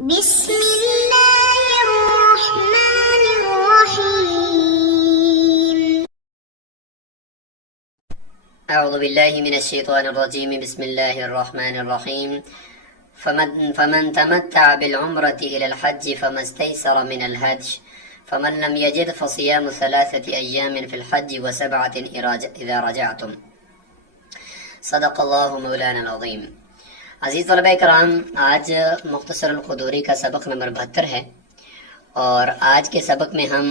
بسم الله الرحمن الرحيم. أعوذ بالله من الشيطان الرجيم. بسم الله الرحمن الرحيم. فمن تمتع بالعمرة إلى الحج فما استيسر من الهدي فمن لم يجد فصيام 3 أيام في الحج و7 إذا رجعتم. صدق اللہ مولانا العظیم. عزیز طلبہ کرام، آج مختصر القدوری کا سبق نمبر 72 ہے، اور آج کے سبق میں ہم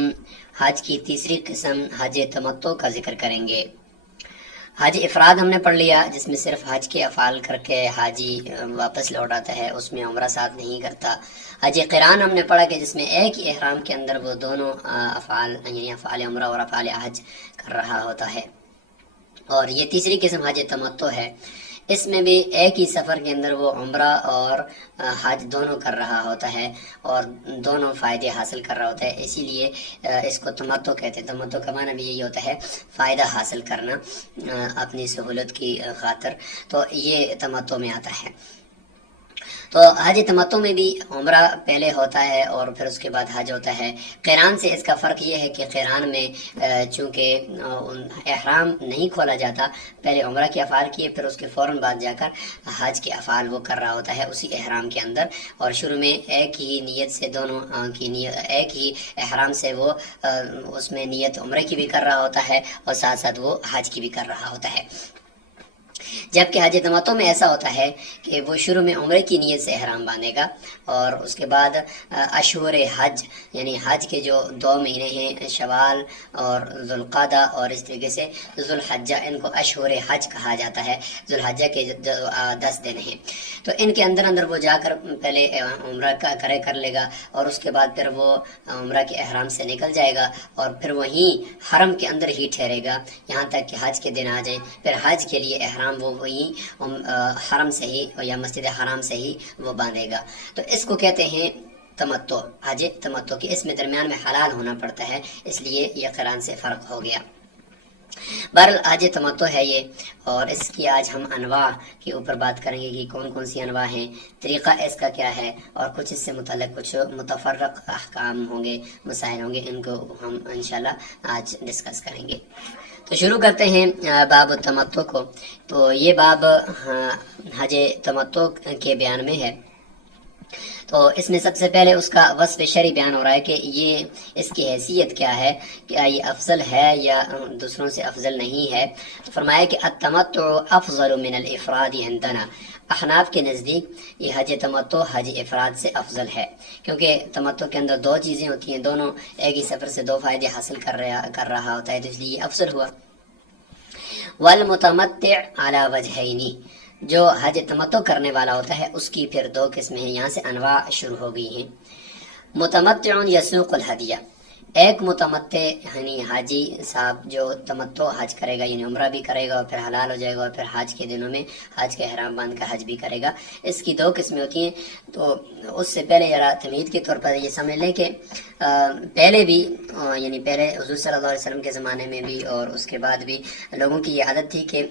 حج کی تیسری قسم حج تمتع کا ذکر کریں گے. حج افراد ہم نے پڑھ لیا، جس میں صرف حج کے افعال کر کے حاجی واپس لوٹ آتا ہے، اس میں عمرہ ساتھ نہیں کرتا. حج قران ہم نے پڑھا کہ جس میں ایک ہی احرام کے اندر وہ دونوں افعال یعنی افعال عمرہ اور افعال حج کر رہا ہوتا ہے. اور یہ تیسری قسم حج تمتع ہے، اس میں بھی ایک ہی سفر کے اندر وہ عمرہ اور حج دونوں کر رہا ہوتا ہے اور دونوں فائدے حاصل کر رہا ہوتا ہے. اسی لیے اس کو تمتع کہتے ہیں. تمتع کا معنی بھی یہی ہوتا ہے فائدہ حاصل کرنا اپنی سہولت کی خاطر، تو یہ تمتع میں آتا ہے. تو حج تمتع میں بھی عمرہ پہلے ہوتا ہے اور پھر اس کے بعد حج ہوتا ہے. قران سے اس کا فرق یہ ہے کہ قران میں چونکہ احرام نہیں کھولا جاتا، پہلے عمرہ کے افعال کیے، پھر اس کے فوراً بعد جا کر حج کے افعال وہ کر رہا ہوتا ہے اسی احرام کے اندر، اور شروع میں ایک ہی نیت سے دونوں کی نیت ایک ہی احرام سے وہ اس میں نیت عمرے کی بھی کر رہا ہوتا ہے اور ساتھ ساتھ وہ حج کی بھی کر رہا ہوتا ہے. جبکہ حج تمتع میں ایسا ہوتا ہے کہ وہ شروع میں عمرے کی نیت سے احرام باندھے گا، اور اس کے بعد اشہر حج یعنی حج کے جو 2 مہینے ہیں شوال اور ذوالقعدہ اور اس طریقے سے ذوالحجہ، ان کو اشہر حج کہا جاتا ہے. ذوالحجہ کے جو 10 دن ہیں، تو ان کے اندر وہ جا کر پہلے عمرہ کر لے گا، اور اس کے بعد پھر وہ عمرہ کے احرام سے نکل جائے گا اور پھر وہیں حرم کے اندر ہی ٹھہرے گا یہاں تک کہ حج کے دن آ جائیں. پھر حج کے لیے احرام وہ وہی حرم سے ہی یا مسجد حرام سے ہی وہ باندھے گا. تو اس کو کہتے ہیں تمتع، حج تمتع کی. اس میں درمیان میں حلال ہونا پڑتا ہے، اس لیے یہ قران سے فرق ہو گیا. بہرحال حج تمتع ہے یہ، اور اس کی آج ہم انواع کے اوپر بات کریں گے کہ کون کون سی انواع ہیں، طریقہ اس کا کیا ہے، اور کچھ اس سے متعلق کچھ متفرق احکام ہوں گے، مسائل ہوں گے، ان کو ہم انشاءاللہ آج ڈسکس کریں گے. تو شروع کرتے ہیں باب التمتع کو. تو یہ باب حج تمتع کے بیان میں ہے. تو اس میں سب سے پہلے اس کا وصف شرعی بیان ہو رہا ہے کہ یہ اس کی حیثیت کیا ہے، کیا یہ افضل ہے یا دوسروں سے افضل نہیں ہے. تو فرمایا کہ التمتع افضل من الافراد عندنا. احناف کے نزدیک یہ حج تمتع حج افراد سے افضل ہے، کیونکہ تمتع کے اندر 2 چیزیں ہوتی ہیں، دونوں ایک ہی سفر سے 2 فائدے حاصل کر رہا ہوتا ہے، تو اس لیے یہ افضل ہوا. والمتمتع على وجهين. جو حج تمتع کرنے والا ہوتا ہے اس کی پھر 2 قسمیں ہیں، یہاں سے انواع شروع ہو گئی ہیں. متمتع یسوق الہدیہ. ایک متمتع یعنی حاجی صاحب جو تمتع حج کرے گا، یعنی عمرہ بھی کرے گا اور پھر حلال ہو جائے گا اور پھر حج کے دنوں میں حج کا احرام باندھ کر حج بھی کرے گا. اس کی 2 قسمیں ہوتی ہیں. تو اس سے پہلے ذرا تمہید کے طور پر یہ سمجھ لیں کہ پہلے بھی یعنی پہلے حضور صلی اللہ علیہ وسلم کے زمانے میں بھی اور اس کے بعد بھی لوگوں کی یہ عادت تھی کہ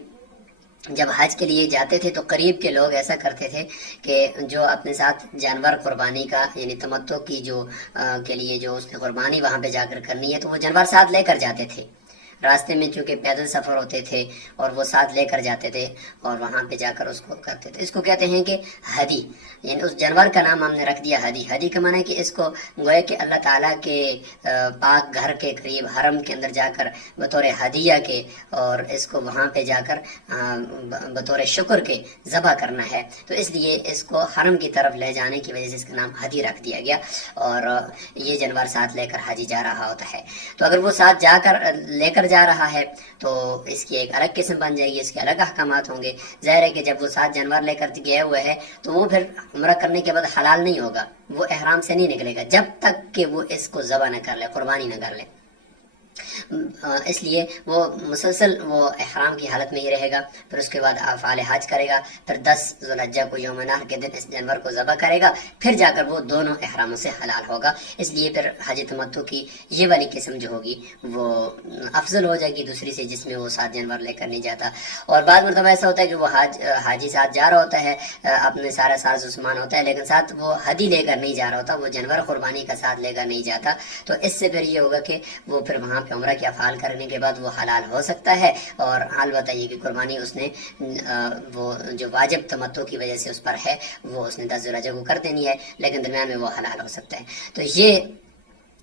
جب حج کے لیے جاتے تھے تو قریب کے لوگ ایسا کرتے تھے کہ جو اپنے ساتھ جانور قربانی کا یعنی تمتع کی جو کے لیے جو اس نے قربانی وہاں پہ جا کر کرنی ہے، تو وہ جانور ساتھ لے کر جاتے تھے. راستے میں چونکہ پیدل سفر ہوتے تھے اور وہ ساتھ لے کر جاتے تھے اور وہاں پہ جا کر اس کو کرتے تھے. اس کو کہتے ہیں کہ ہدی، یعنی اس جانور کا نام ہم نے رکھ دیا ہدی. ہدی کا معنی ہے کہ اس کو گویا کہ اللہ تعالیٰ کے پاک گھر کے قریب حرم کے اندر جا کر بطور ہدیہ کے اور اس کو وہاں پہ جا کر بطور شکر کے ذبح کرنا ہے. تو اس لیے اس کو حرم کی طرف لے جانے کی وجہ سے اس کا نام ہدی رکھ دیا گیا، اور یہ جانور ساتھ لے کر حاجی جا رہا ہوتا ہے. تو اگر وہ ساتھ لے کر جا رہا ہے تو اس کی ایک الگ قسم بن جائے گی، اس کے الگ احکامات ہوں گے. ظاہر ہے کہ جب وہ 7 جانور لے کر گئے ہوئے ہے تو وہ پھر عمرہ کرنے کے بعد حلال نہیں ہوگا، وہ احرام سے نہیں نکلے گا جب تک کہ وہ اس کو ذبح نہ کر لے، قربانی نہ کر لے. اس لیے وہ مسلسل وہ احرام کی حالت میں ہی رہے گا، پھر اس کے بعد افعال حج کرے گا، پھر 10 ذوالحجہ کو یوم نحر کے دن اس جانور کو ذبح کرے گا، پھر جا کر وہ دونوں احراموں سے حلال ہوگا۔ اس لیے پھر حج تمتع کی یہ والی قسم جو ہوگی وہ افضل ہو جائے گی دوسری سے، جس میں وہ 7 جانور لے کر نہیں جاتا۔ اور بعض مرتبہ ایسا ہوتا ہے کہ وہ حاجی ساتھ جا رہا ہوتا ہے، اپنے سارا ساز و سامان ہوتا ہے، لیکن ساتھ وہ ہدی لے کر نہیں جا رہا ہوتا، وہ جانور قربانی کا ساتھ لے کر نہیں جاتا، تو اس سے پھر یہ ہوگا کہ وہ پھر وہاں پہ عمرہ کے افعال کرنے کے بعد وہ حلال ہو سکتا ہے، اور البتہ یہ کہ قربانی اس نے وہ جو واجب تمتع کی وجہ سے اس پر ہے وہ اس نے 10 ذوالحجہ کو کر دینی ہے، لیکن درمیان میں وہ حلال ہو سکتا ہے۔ تو یہ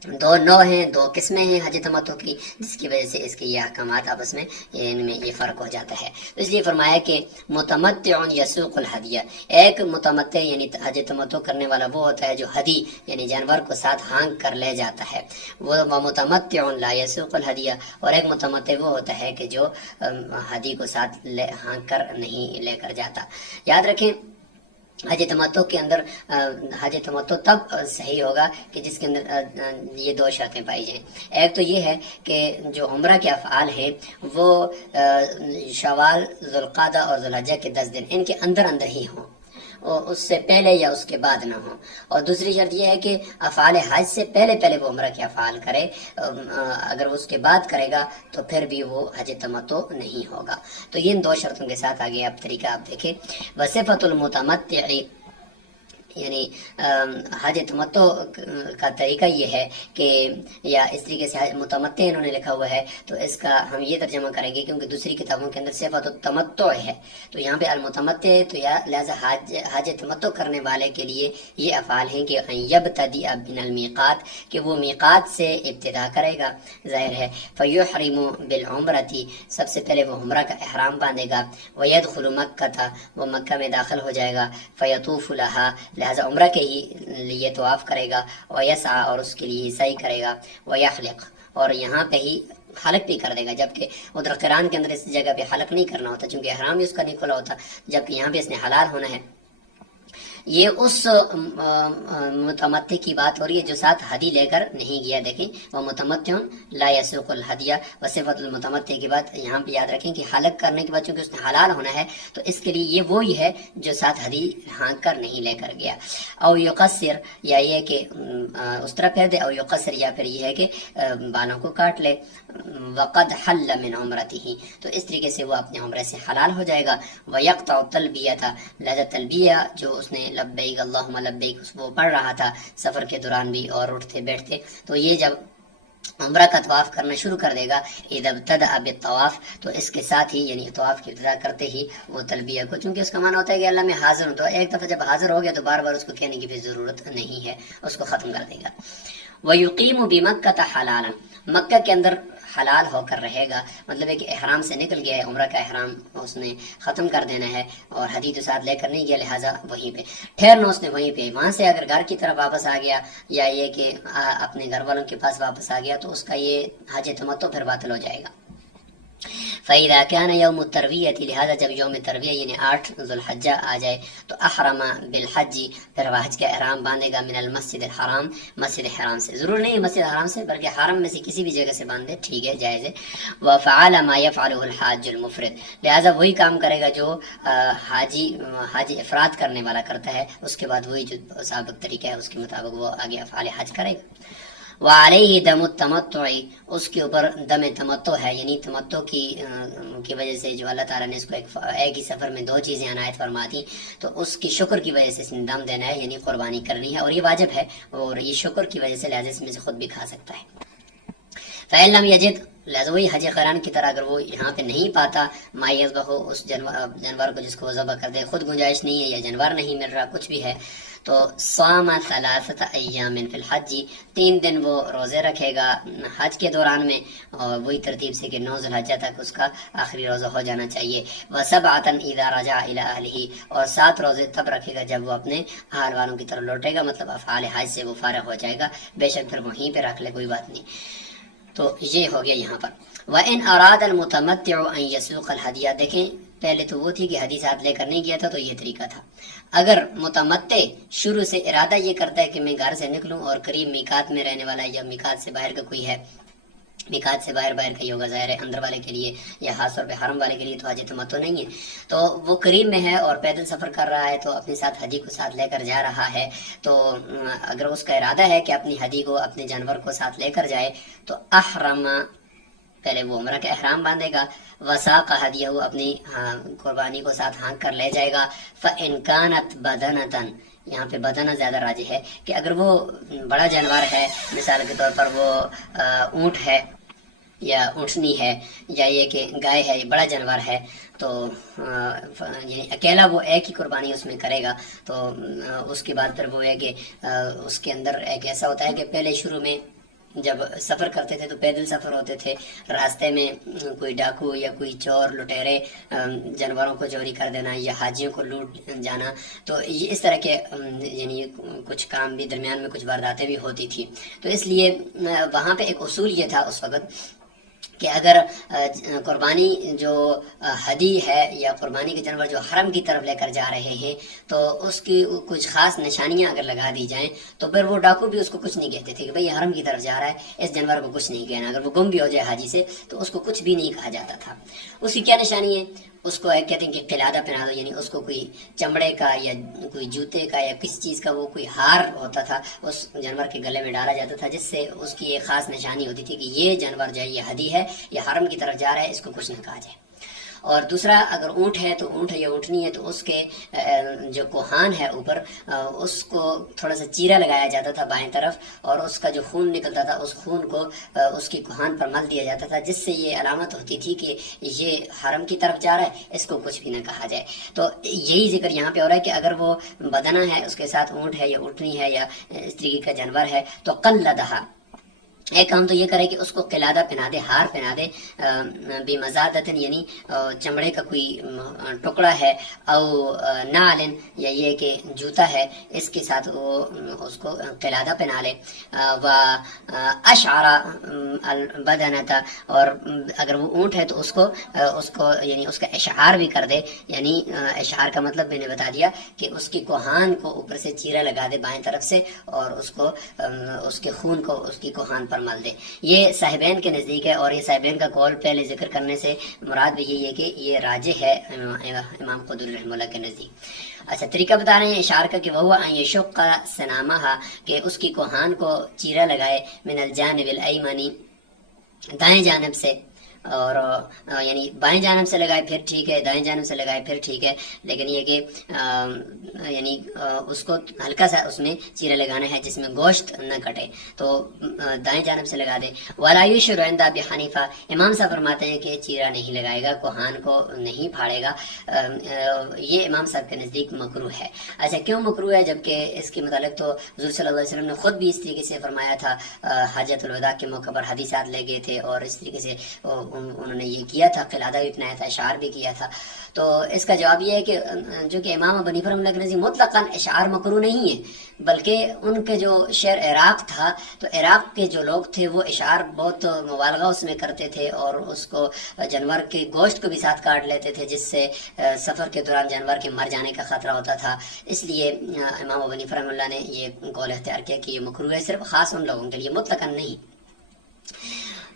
2 نوع ہیں، 2 قسمیں ہیں حج تمتع کی، جس کی وجہ سے اس کے یہ احکامات آپس میں ان میں یہ فرق ہو جاتا ہے۔ تو اس لیے فرمایا کہ متمتع یسوق الہدیہ، ایک متمتع یعنی حج تمتع کرنے والا وہ ہوتا ہے جو ہدی یعنی جانور کو ساتھ ہانک کر لے جاتا ہے، وہ متمتع لا یسوق الہدیہ، اور ایک متمتع وہ ہوتا ہے کہ جو ہدی کو ساتھ ہانک کر نہیں لے کر جاتا۔ یاد رکھیں حج تمتع کے اندر حج تمتع تب صحیح ہوگا کہ جس کے اندر یہ 2 شرطیں پائی جائیں۔ ایک تو یہ ہے کہ جو عمرہ کے افعال ہیں وہ شوال، ذوالقعدہ اور ذوالحجہ کے 10 دن ان کے اندر ہی ہوں، اس سے پہلے یا اس کے بعد نہ ہوں۔ اور دوسری شرط یہ ہے کہ افعال حج سے پہلے وہ عمرہ کے افعال کرے، اگر وہ اس کے بعد کرے گا تو پھر بھی وہ حج تمتع نہیں ہوگا۔ تو ان 2 شرطوں کے ساتھ آگے آپ طریقہ آپ دیکھیں۔ وصفۃ المتمتع یعنی حج تمتع کا طریقہ یہ ہے کہ یا اس طریقے سے متمتع انہوں نے لکھا ہوا ہے تو اس کا ہم یہ ترجمہ کریں گے کیونکہ دوسری کتابوں کے اندر صفت التمتع ہے، تو یہاں پہ المتمتع تو لہذا حج تمتع کرنے والے کے لیے یہ افعال ہیں کہ یبتدئ من المیقات، کہ وہ میقات سے ابتدا کرے گا، ظاہر ہے، فیحرم بالعمرۃ، سب سے پہلے وہ عمرہ کا احرام باندھے گا، ویدخل مکہ، وہ مکہ میں داخل ہو جائے گا، فیطوف لہا، لہذا عمرہ کے ہی لیے طواف کرے گا، ویسعی، اور اس کے لیے سعی کرے گا، ویحلق، اور یہاں پہ ہی حلق بھی کر دے گا، جبکہ ادھر قران کے اندر اس جگہ پہ حلق نہیں کرنا ہوتا چونکہ احرام بھی اس کا نہیں کھلا ہوتا، جبکہ یہاں پہ اس نے حلال ہونا ہے۔ یہ اس متمتع کی بات ہو رہی ہے جو ساتھ ہدی لے کر نہیں گیا۔ دیکھیں وہ متمتع لا یسوق الہدیہ، وصفۃ المتمتع کی بات یہاں پہ یاد رکھیں کہ حلق کرنے کے بعد چونکہ اس نے حلال ہونا ہے تو اس کے لیے یہ وہی ہے جو ساتھ ہدی ہانک کر نہیں لے کر گیا۔ او یقصر، یا یہ کہ اس طرح پھیر دے، او یقصر، یا پھر یہ ہے کہ بالوں کو کاٹ لے، وقد حل من عمرته، تو اس طریقے سے وہ اپنے عمرے سے حلال ہو جائے گا۔ ویقطع تلبیہ، لہذا تلبیہ جو اس نے لبیک اللہم لبیک وہ پڑھ رہا تھا سفر کے دوران بھی اور اٹھتے بیٹھتے، تو یہ جب عمرہ کا طواف کرنا شروع کر دے گا، اذا ابتدأ بالطواف، تو اس کے ساتھ ہی یعنی طواف کی ابتدا کرتے ہی وہ تلبیہ کو، چونکہ اس کا معنی ہوتا ہے کہ اللہ میں حاضر ہوں، تو ایک دفعہ جب حاضر ہو گیا تو بار بار اس کو کہنے کی بھی ضرورت نہیں ہے، اس کو ختم کر دے گا۔ وَيُقِيمُ بِمَكَّةَ حَلَالًا، مکہ کے اندر حلال ہو کر رہے گا، مطلب ہے کہ احرام سے نکل گیا ہے، عمرہ کا احرام اس نے ختم کر دینا ہے اور ہدی تو ساتھ لے کر نہیں گیا، لہٰذا وہیں پہ ٹھہرنا اس نے، وہیں پہ، وہاں سے اگر گھر کی طرف واپس آ گیا یا یہ کہ اپنے گھر والوں کے پاس واپس آ گیا تو اس کا یہ حج تمتع پھر باطل ہو جائے گا۔ فَإِذَا كَانَ يَوْمُ التَّرْوِيَّةِ، لہذا جب یوم ترویہ یعنی 8 ذوالحجہ آ جائے تو احرم بالحج، پھر وہ حج کا احرام باندھے گا، من المسجد الحرام، مسجد حرام سے، ضرور نہیں ہے مسجد حرام سے بلکہ حرم میں سے کسی بھی جگہ سے باندھے، ٹھیک ہے، جائز ہے۔ وَفَعَلَ مَا يَفْعَلُهُ الْحَاجُّ الْمُفْرِدُ، لہذا وہی کام کرے گا جو حاج افراد کرنے والا کرتا ہے، اس کے بعد وہی جو سابق طریقہ ہے اس کے مطابق وہ آگے افعال حج کرے گا۔ وعلیہ دم التمتع، اس کے اوپر دم تمتع ہے، یعنی تمتع کی وجہ سے جو اللہ تعالیٰ نے اس کو ایک ہی سفر میں 2 چیزیں عنایت فرما دی، تو اس کی شکر کی وجہ سے اس نے دم دینا ہے، یعنی قربانی کرنی ہے، اور یہ واجب ہے، اور یہ شکر کی وجہ سے لہذا اس میں سے خود بھی کھا سکتا ہے۔ فَإِن لَمْ يَجِدْ، لہذا وہی حج قران کی طرح اگر وہ یہاں پہ نہیں پاتا ما یذبح، اس جانور کو جس کو وہ ذبح کر دے، خود گنجائش نہیں ہے یا جانور نہیں مل رہا، کچھ بھی ہے، تو صام 3 ایام فی الحج، 3 دن وہ روزے رکھے گا حج کے دوران میں، اور وہی ترتیب سے کہ 9 ذوالحجہ تک اس کا آخری روزہ ہو جانا چاہیے۔ وسبعۃ اذا رجع الی اہلہ، اور 7 روزے تب رکھے گا جب وہ اپنے اہل والوں کی طرف لوٹے گا، مطلب افعال حج سے وہ فارغ ہو جائے گا، بے شک پھر وہیں پہ رکھ لے، کوئی بات نہیں۔ تو یہ ہو گیا یہاں پر۔ وَإِنْ أَرَادَ الْمُتَمَتِّعُ أَنْ يَسُوقَ الْهَدْيَ، دیکھیں پہلے تو وہ تھی کہ حدیث ہاتھ لے کر نہیں گیا تھا تو یہ طریقہ تھا، اگر متمتع شروع سے ارادہ یہ کرتا ہے کہ میں گھر سے نکلوں اور قریب میقات میں رہنے والا یا میقات سے باہر کا کوئی ہے میقات سے باہر کا ہی ہوگا، ظاہر ہے اندر والے کے لیے یا خاص طور پہ حرم والے کے لیے تو حج تمتع نہیں ہے، تو وہ قریب میں ہے اور پیدل سفر کر رہا ہے تو اپنے ساتھ ہدی کو ساتھ لے کر جا رہا ہے، تو اگر اس کا ارادہ ہے کہ اپنی ہدی کو اپنے جانور کو ساتھ لے کر جائے تو احرم، پہلے وہ عمرہ کا احرام باندھے گا، وساق ہدیہ، اپنی قربانی کو ساتھ ہانک کر لے جائے گا، فإن كانت بدنة، یہاں پہ بدنہ زیادہ راجح ہے کہ اگر وہ بڑا جانور ہے، مثال کے طور پر وہ اونٹ ہے یا اونٹنی ہے یا یہ کہ گائے ہے، بڑا جانور ہے، تو یعنی اکیلا وہ ایک ہی قربانی اس میں کرے گا، تو اس کے بعد پھر وہ ہے کہ اس کے اندر ایک ایسا ہوتا ہے کہ پہلے شروع میں جب سفر کرتے تھے تو پیدل سفر ہوتے تھے، راستے میں کوئی ڈاکو یا کوئی چور لٹیرے جانوروں کو چوری کر دینا یا حاجیوں کو لوٹ جانا، تو یہ اس طرح کے یعنی کچھ کام بھی درمیان میں کچھ وارداتیں بھی ہوتی تھی، تو اس لیے وہاں پہ ایک اصول یہ تھا اس وقت کہ اگر قربانی جو ہدی ہے یا قربانی کے جانور جو حرم کی طرف لے کر جا رہے ہیں تو اس کی کچھ خاص نشانیاں اگر لگا دی جائیں تو پھر وہ ڈاکو بھی اس کو کچھ نہیں کہتے تھے کہ بھئی حرم کی طرف جا رہا ہے، اس جانور کو کچھ نہیں کہنا، اگر وہ گم بھی ہو جائے حاجی سے تو اس کو کچھ بھی نہیں کہا جاتا تھا۔ اس کی کیا نشانی ہے؟ اس کو ایک کہتے ہیں کہ قلادہ پہنا دو، یعنی اس کو کوئی چمڑے کا یا کوئی جوتے کا یا کسی چیز کا وہ کوئی ہار ہوتا تھا اس جانور کے گلے میں ڈالا جاتا تھا، جس سے اس کی ایک خاص نشانی ہوتی تھی کہ یہ جانور جو ہے یہ ہدی ہے، یہ حرم کی طرف جا رہا ہے، اس کو کچھ نہ کہا جائے۔ اور دوسرا اگر اونٹ ہے تو اونٹ ہے یا اونٹنی ہے تو اس کے جو کوہان ہے اوپر اس کو تھوڑا سا چیرا لگایا جاتا تھا بائیں طرف، اور اس کا جو خون نکلتا تھا اس خون کو اس کی کوہان پر مل دیا جاتا تھا، جس سے یہ علامت ہوتی تھی کہ یہ حرم کی طرف جا رہا ہے، اس کو کچھ بھی نہ کہا جائے۔ تو یہی ذکر یہاں پہ ہو رہا ہے کہ اگر وہ بدنہ ہے، اس کے ساتھ اونٹ ہے یا اونٹنی ہے یا اس طریقے کا جانور ہے تو قلدہا، ایک کام تو یہ کرے کہ اس کو قلادہ پہنا دے، ہار پہنا دے، بے مزادتن، یعنی چمڑے کا کوئی ٹکڑا ہے، او نالن، یا یہ کہ جوتا ہے، اس کے ساتھ وہ اس کو قلادہ پہنا لے، و اشعر البدنتا، اور اگر وہ اونٹ ہے تو اس کو یعنی اس کا اشعار بھی کر دے، یعنی اشعار کا مطلب میں نے بتا دیا کہ اس کی کوہان کو اوپر سے چیرا لگا دے بائیں طرف سے، اور اس کو اس کے خون کو اس کی کوہان پر مل دے۔ یہ صاحبین کے نزدیک ہے، اور یہ صاحبین کا قول پہلے ذکر کرنے سے مراد بھی یہی ہے کہ یہ راجح ہے امام قدر رحمہ اللہ کے نزدیک۔ اچھا، طریقہ بتا رہے ہیں اشعار کا کہ وہ ان یشق سنامہا، کہ اس کی کوہان کو چیرا لگائے، من الجانب الایمنی، دائیں جانب سے، اور یعنی بائیں جانب سے لگائے پھر ٹھیک ہے، دائیں جانب سے لگائے پھر ٹھیک ہے، لیکن یہ کہ یعنی اس کو ہلکا سا اس میں چیرا لگانا ہے جس میں گوشت نہ کٹے، تو دائیں جانب سے لگا دے۔ ولا یشر عند ابی حنیفہ، امام صاحب فرماتے ہیں کہ چیرا نہیں لگائے گا، کوہان کو نہیں پھاڑے گا، یہ امام صاحب کے نزدیک مکروہ ہے۔ اچھا، کیوں مکروہ ہے؟ جبکہ اس کے متعلق تو حضور صلی اللہ علیہ وسلم نے خود بھی اس طریقے سے فرمایا تھا، حجۃ الوداع کے موقع پر حدیثات لے گئے تھے اور اس طریقے سے انہوں نے یہ کیا تھا، قلادہ بھی اپنایا تھا، اشعار بھی کیا تھا۔ تو اس کا جواب یہ ہے کہ جو کہ امام ابو حنیفہ رحمۃ اللہ علیہ مطلقاً اشعار مکروہ نہیں ہے، بلکہ ان کے جو شہر عراق تھا تو عراق کے جو لوگ تھے وہ اشعار بہت مبالغہ اس میں کرتے تھے، اور اس کو جانور کے گوشت کو بھی ساتھ کاٹ لیتے تھے، جس سے سفر کے دوران جانور کے مر جانے کا خطرہ ہوتا تھا۔ اس لیے امام ابو حنیفہ رحمۃ اللہ نے یہ قول اختیار کیا کہ یہ مکروہ ہے، صرف خاص ان لوگوں کے لیے، مطلقاً نہیں۔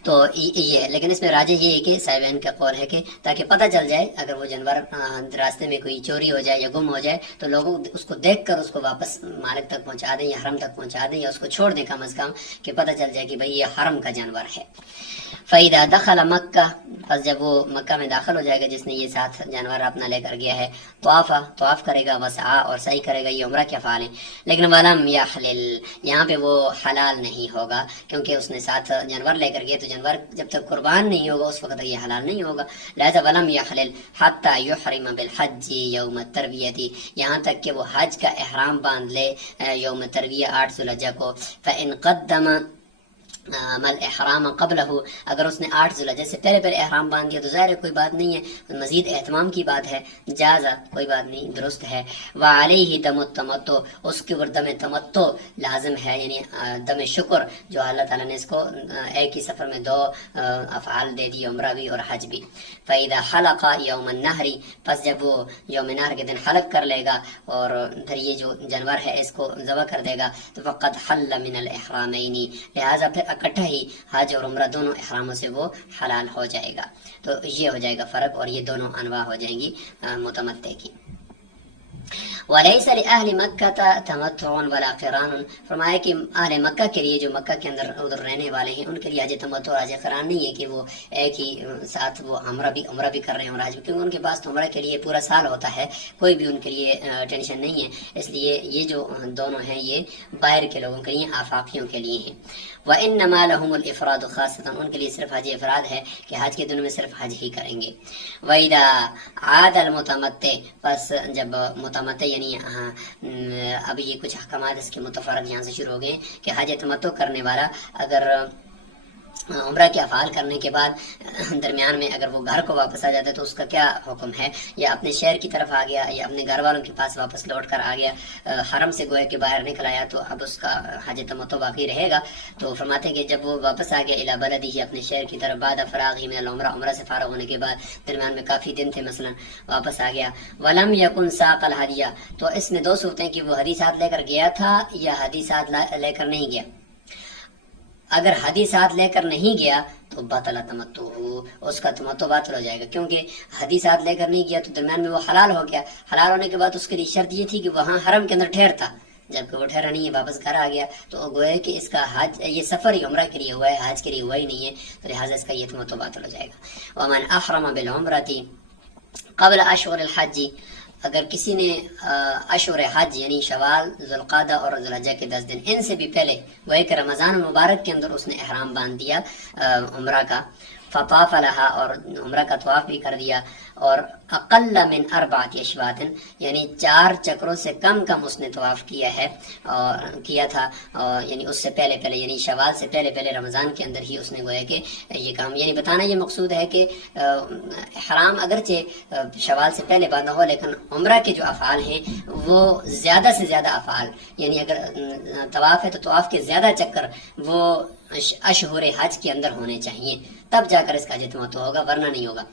تو یہ ہے، لیکن اس میں راجح یہ ہے کہ صاحبین کا قول ہے کہ تاکہ پتہ چل جائے اگر وہ جانور راستے میں کوئی چوری ہو جائے یا گم ہو جائے تو لوگ اس کو دیکھ کر اس کو واپس مالک تک پہنچا دیں یا حرم تک پہنچا دیں یا اس کو چھوڑ دیں کم از کم، کہ پتہ چل جائے کہ بھئی یہ حرم کا جانور ہے۔ فَإِذَا دَخَلَ مَكَّةَ، پس جب وہ مکہ میں داخل ہو جائے گا جس نے یہ ساتھ جانور اپنا لے کر گیا ہے، طواف کرے گا، وسعا، اور سعی کرے گا، یہ عمرہ کے افعال ہیں، لیکن وَلَمْ يَحْلِلْ، یہاں پہ وہ حلال نہیں ہوگا، کیونکہ اس نے ساتھ جانور لے کر گیا تو جانور جب تک قربان نہیں ہوگا اس وقت تک یہ حلال نہیں ہوگا، لہذا وَلَمْ يَحْلِلْ حَتَّى يُحْرِمَ بِالْحَجِّ يَوْمَ التَّرْوِيَةِ، یہاں تک کہ وہ حج کا احرام باندھ لے یوم ترویہ 8 ذو الحجہ کو، فَإِنْ قَدَّمَ مل احرام قبلہ، اگر اس نے 8 ذو الحجہ سے پہلے احرام باندھ دیا تو ظاہر ہے کوئی بات نہیں ہے، مزید اہتمام کی بات ہے، جازہ، کوئی بات نہیں، درست ہے۔ وعلیہ دم التمتع، اس کے اوپر دم تمتع لازم ہے، یعنی دم شکر، جو اللہ تعالیٰ نے اس کو ایک ہی سفر میں 2 افعال دے دی، عمرہ بھی اور حج بھی۔ فَإِذَا حَلَقَ يَوْمَ النَّحْرِ، پس جب وہ یوم نحر کے دن حلق کر لے گا اور پھر یہ جو جانور ہے اس کو ذبح کر دے گا، تو فقط حل من الاحرامین، لہٰذا پھر اکٹھا ہی حج اور عمرہ دونوں احراموں سے وہ حلال ہو جائے گا. تو یہ ہو جائے گا فرق، اور یہ دونوں انواع ہو جائیں گی متمتع کی. وَلَيْسَ لِأَهْلِ مَكَّةَ تَمَتُّعٌ وَلَا قِرَانٌ، فرمایا کہ اہل مکہ کے لیے جو مکہ کے اندر ادھر رہنے والے ہیں ان کے لیے حج تمتع اور حج قران نہیں ہے کہ وہ ایک ہی ساتھ وہ عمرہ بھی کر رہے ہیں اور حج بھی، کیونکہ ان کے پاس تو عمرہ کے لیے پورا سال ہوتا ہے، کوئی بھی ان کے لیے ٹینشن نہیں ہے. اس لیے یہ جو دونوں ہیں یہ باہر کے لوگوں کے لیے، آفاقیوں کے لیے ہیں. وَإِنَّمَا لَهُمُ الْإِفْرَادُ خَاصَّةً، ان کے لیے صرف حج افراد ہے کہ حج کے دنوں میں صرف حج ہی کریں گے. وَإِذَا عَادَ الْمُتَمَتِّعُ، پس جب متمتع یعنی اب یہ کچھ احکامات اس کے متفرق یہاں سے شروع ہو گئے کہ حج تمتع کرنے والا اگر عمرہ کے افعال کرنے کے بعد درمیان میں اگر وہ گھر کو واپس آ جاتا ہے تو اس کا کیا حکم ہے، یا اپنے شہر کی طرف آ گیا یا اپنے گھر والوں کے پاس واپس لوٹ کر آ گیا، حرم سے گویا کے باہر نکل آیا، تو اب اس کا حج تمتع باقی رہے گا. تو فرماتے ہیں کہ جب وہ واپس آ گیا الی بلدہ، اپنے شہر کی طرف، بعد فراغہ من العمرہ، عمرہ سے فارغ ہونے کے بعد درمیان میں کافی دن تھے مثلا، واپس آ گیا. ولم یکن ساق الہدیہ، تو اس میں دو صورتیں کہ وہ ہدی ساتھ لے کر گیا تھا یا ہدی ساتھ لے کر نہیں گیا. اگر ہدی ساتھ لے کر نہیں گیا تو بطل تمتع، اس کا تمتع باطل ہو جائے گا، کیونکہ ہدی ساتھ لے کر نہیں گیا تو درمیان میں وہ حلال ہو گیا. حلال ہونے کے بعد اس کے لیے شرط یہ تھی کہ وہاں حرم کے اندر ٹھہرتا، جبکہ وہ ٹھہرا نہیں ہے، واپس گھر آ گیا، تو گویا کہ اس کا حج، یہ سفر ہی عمرہ کے لیے ہوا ہے، حج کے لیے ہوا ہی نہیں ہے، تو لہٰذا اس کا یہ تمتع باطل ہو جائے گا. ومن احرم بالعمرۃ قبل اشہر الحج، اگر کسی نے اشہر حج یعنی شوال، ذوالقعدہ اور ذوالحجہ کے 10 دن ان سے بھی پہلے وہ کہ رمضان مبارک کے اندر اس نے احرام باندھ دیا عمرہ کا، فطاف لہا، اور عمرہ کا طواف بھی کر دیا، اور اقل من 4 اشواط یعنی 4 چکروں سے کم اس نے طواف کیا ہے اور کیا تھا، اور یعنی اس سے پہلے یعنی شوال سے پہلے رمضان کے اندر ہی اس نے گویا کہ یہ کام، یعنی بتانا یہ مقصود ہے کہ احرام اگرچہ شوال سے پہلے باندھا ہو لیکن عمرہ کے جو افعال ہیں وہ زیادہ سے زیادہ افعال، یعنی اگر طواف ہے تو طواف کے زیادہ چکر وہ اشہر حج کے اندر ہونے چاہیے، تب جا کر اس کا حج تمتع ہوگا، ورنہ نہیں ہوگا.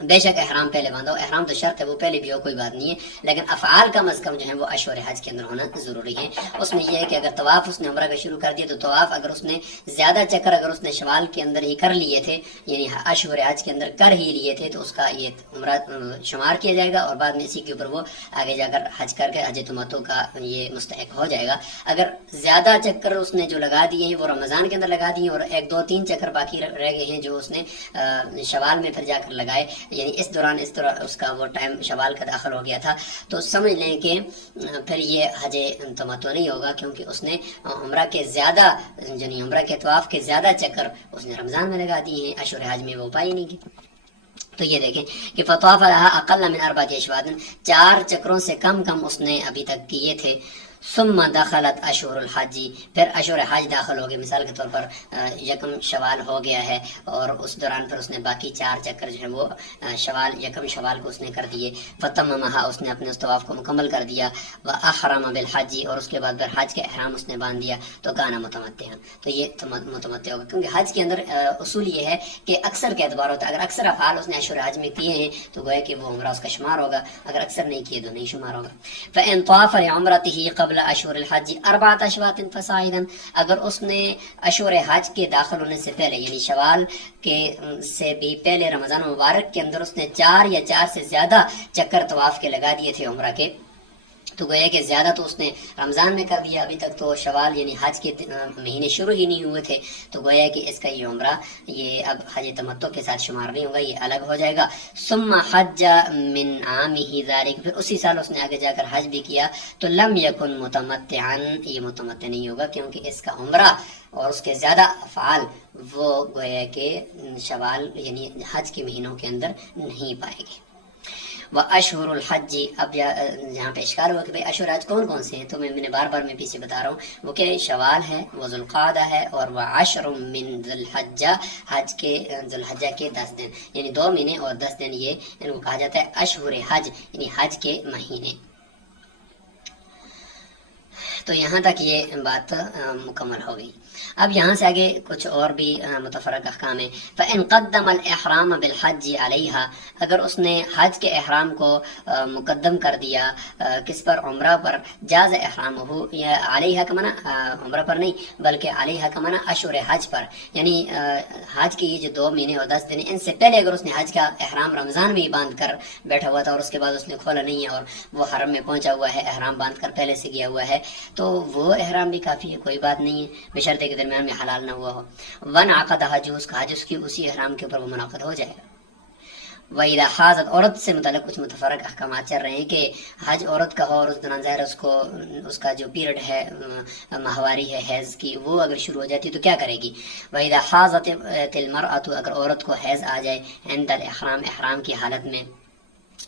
بے شک احرام پہلے باندھا ہو، احرام تو شرط ہے، وہ پہلے بھی ہو کوئی بات نہیں ہے، لیکن افعال کم از کم جو ہیں وہ اشہر حج کے اندر ہونا ضروری ہے. اس میں یہ ہے کہ اگر طواف اس نے عمرہ کا شروع کر دیا تو طواف اگر اس نے زیادہ چکر اگر اس نے شوال کے اندر ہی کر لیے تھے، یعنی اشہر حج کے اندر کر ہی لیے تھے، تو اس کا یہ عمرہ شمار کیا جائے گا اور بعد میں اسی کے اوپر وہ آگے جا کر حج کر کے حج تمتع کا یہ مستحق ہو جائے گا. اگر زیادہ چکر اس نے جو لگا دیے ہیں وہ رمضان کے اندر لگا دیے اور 1 2 3 چکر باقی رہ گئے ہیں جو اس نے شوال میں پھر جا کر لگائے، یعنی اس دوران اس کا وہ ٹائم شوال کا داخل ہو گیا تھا، تو سمجھ لیں کہ پھر یہ حج تمتع نہیں ہوگا، کیونکہ اس نے عمرہ کے زیادہ یعنی عمرہ کے طواف کے زیادہ چکر اس نے رمضان میں لگا دیے ہیں، اشہر حج میں وہ پائی نہیں کی. تو یہ دیکھیں کہ فطواف لہا اقل من 4 اشواط، 4 چکروں سے کم اس نے ابھی تک کیے تھے. ثم دخلت اشہر الحج، پھر اشہر حج داخل ہو گئے، مثال کے طور پر 1 شوال ہو گیا ہے اور اس دوران پھر اس نے باقی 4 چکر جو ہے وہ 1 شوال کو اس نے کر دیے. فتممها، اس نے اپنے اس طواف کو مکمل کر دیا. واحرم بالحج، اور اس کے بعد پھر حج کا احرام اس نے باندھ دیا، تو کانا متمتعا، تو یہ متمتع ہوگا. کیونکہ حج کے اندر اصول یہ ہے کہ اکثر کے اعتبار ہوتا ہے، اگر اکثر افعال اس نے اشہر حج میں کیے ہیں تو گویا کہ وہ عمرہ اس کا شمار ہوگا، اگر اکثر نہیں کیے تو نہیں شمار ہوگا. فإن طاف لعمرته قبل اشہر الحج 4 اشواط فصاعدا، اگر اس نے اشہر حج کے داخل ہونے سے پہلے یعنی شوال کے سے بھی پہلے رمضان مبارک کے اندر اس نے 4 یا 4 سے زیادہ چکر طواف کے لگا دیے تھے عمرہ کے، تو گویا کہ زیادہ تو اس نے رمضان میں کر دیا، ابھی تک تو شوال یعنی حج کے مہینے شروع ہی نہیں ہوئے تھے، تو گویا کہ اس کا یہ عمرہ یہ اب حج تمتع کے ساتھ شمار نہیں ہوگا، یہ الگ ہو جائے گا. ثم حج من عامہ ذلک، پھر اسی سال اس نے آگے جا کر حج بھی کیا، تو لم یکن متمتعا، یہ متمتع نہیں ہوگا، کیونکہ اس کا عمرہ اور اس کے زیادہ افعال وہ گویا کہ شوال یعنی حج کے مہینوں کے اندر نہیں پائے گے. واشہر الحج، اب یہاں پہ اشکال ہوا کہ بھئی اشہر حج کون سے ہیں، تو میں نے بار میں پیچھے بتا رہا ہوں، وہ کہ شوال ہے، وہ ذوالقعدہ ہے، اور وہ 10 من ذوالحجہ، حج کے ذوالحجہ کے 10 دن، یعنی 2 مہینے اور 10 دن، یہ ان کو کہا جاتا ہے اشہر حج، یعنی حج کے مہینے. تو یہاں تک یہ بات مکمل ہو گئی. اب یہاں سے آگے کچھ اور بھی متفرق احکام ہیں. فَإِن قَدَّمَ الْإِحْرَامَ بِالْحَجِّ عَلَيْهَا، اگر اس نے حج کے احرام کو مقدم کر دیا کس پر؟ عمرہ پر. جاز احرامہ، یا علیہ کا معنی عمرہ پر نہیں بلکہ علیہ کا معنی اشہر حج پر، یعنی حج کے یہ جو 2 مہینے اور 10 دن ان سے پہلے اگر اس نے حج کا احرام رمضان میں ہی باندھ کر بیٹھا ہوا تھا اور اس کے بعد اس نے کھولا نہیں ہے اور وہ حرم میں پہنچا ہوا ہے احرام باندھ کر پہلے سے گیا ہوا ہے، تو وہ احرام بھی کافی ہے، کوئی بات نہیں ہے، بشرطے کے درمیان میں حلال نہ ہوا ہو. وَانْعَقَدَ حَجُّهُ، کا حج اس کی اسی احرام کے اوپر وہ منعقد ہو جائے گا. وَإِذَا حَاضَتْ، عورت سے متعلق کچھ متفرق احکامات چل رہے ہیں کہ حج عورت کا ہو اور اس دوران ظاہر اس کا جو پیریڈ ہے ماہواری ہے حیض کی وہ اگر شروع ہو جاتی تو کیا کرے گی. وَإِذَا حَاضَتِ الْمَرْأَةُ، اگر عورت کو حیض آ جائے عند الاحرام، احرام کی حالت میں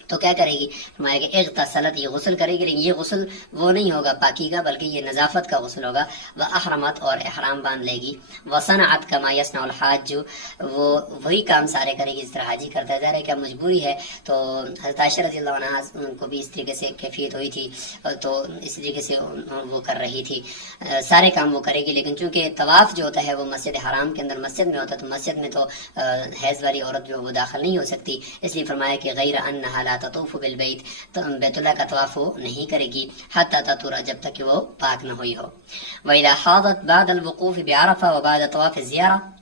تو کیا کرے گی؟ فرمایا کہ اغتسلت، یہ غسل کرے گی، لیکن یہ غسل وہ نہیں ہوگا پاکی کا بلکہ یہ نظافت کا غسل ہوگا. واحرمت، اور احرام باندھ لے گی. وصنعت کما یصنع الحاج، وہ وہی کام سارے کرے گی جس طرح حاجی کرتا ہے. ظاہر ہے کیا مجبوری ہے، تو حضرت عائشہ رضی اللہ عنہ کو بھی اس طریقے سے کیفیت ہوئی تھی تو اس طریقے سے وہ کر رہی تھی، سارے کام وہ کرے گی. لیکن چونکہ طواف جو ہوتا ہے وہ مسجد حرام کے اندر مسجد میں ہوتا ہے تو مسجد میں تو حیض والی عورت جو وہ داخل نہیں ہو سکتی، اس لیے فرمایا کہ غیر انہا لا تطوف بالبیت، تو بیت اللہ کا طواف وہ نہیں کرے گی حتی تطہر، جب تک کہ وہ پاک نہ ہوئی ہو. وَإِذَا حَاضَتْ بَعْدَ الْوُقُوفِ بِعَرَفَةَ وَبَعْدَ طَوَافِ الزِّيَارَةِ،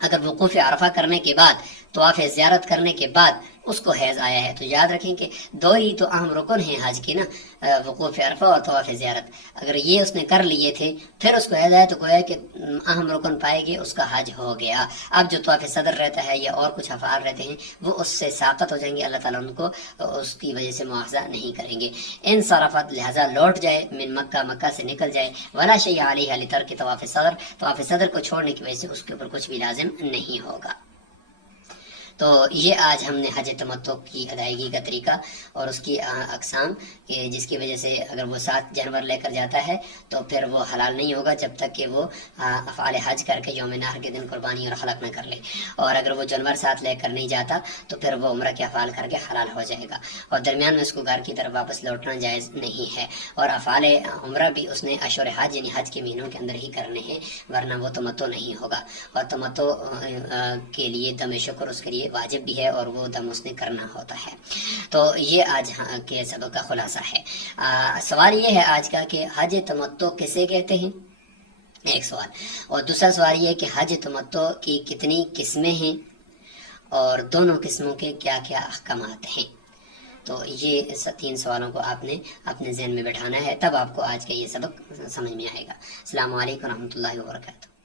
اگر وقوف عرفہ کرنے کے بعد طواف زیارت کرنے کے بعد اس کو حیض آیا ہے، تو یاد رکھیں کہ 2 ہی تو اہم رکن ہیں حج کی نا، وقوف عرفہ اور طواف زیارت. اگر یہ اس نے کر لیے تھے پھر اس کو حیض آیا تو گویا کہ اہم رکن پائے گی، اس کا حج ہو گیا. اب جو طواف صدر رہتا ہے یا اور کچھ افعال رہتے ہیں وہ اس سے ساقط ہو جائیں گے، اللہ تعالیٰ ان کو اس کی وجہ سے مواخذہ نہیں کریں گے. ان صرفت، لہذا لوٹ جائے، من مکہ، مکہ سے نکل جائے. ولا شیء علیہ لترک طواف صدر، طواف صدر کو چھوڑنے کی وجہ سے اس کے اوپر کچھ بھی لازم نہیں ہوگا. تو یہ آج ہم نے حج تمتع کی ادائیگی کا طریقہ اور اس کی اقسام، جس کی وجہ سے اگر وہ 7 جانور لے کر جاتا ہے تو پھر وہ حلال نہیں ہوگا جب تک کہ وہ افعال حج کر کے یوم نحر کے دن قربانی اور حلق نہ کر لے. اور اگر وہ جانور ساتھ لے کر نہیں جاتا تو پھر وہ عمرہ کے افعال کر کے حلال ہو جائے گا، اور درمیان میں اس کو گھر کی طرف واپس لوٹنا جائز نہیں ہے. اور افعال عمرہ بھی اس نے اشہر حج یعنی حج کے مہینوں کے اندر ہی کرنے ہیں، ورنہ وہ تمتع نہیں ہوگا. اور تمتع کے لیے دم شکر اس کے لیے واجب بھی ہے اور وہ دم اس نے کرنا ہوتا ہے. تو یہ آج کے سبق کا خلاصہ ہے. سوال یہ ہے آج کا کہ حج تمتع کسے کہتے ہیں، ایک سوال. اور دوسرا سوال یہ ہے کہ حج تمتع کی کتنی قسمیں ہیں اور دونوں قسموں کے کیا کیا احکامات ہیں. تو یہ 3 سوالوں کو آپ نے اپنے ذہن میں بٹھانا ہے، تب آپ کو آج کا یہ سبق سمجھ میں آئے گا. السلام علیکم ورحمۃ اللہ وبرکاتہ.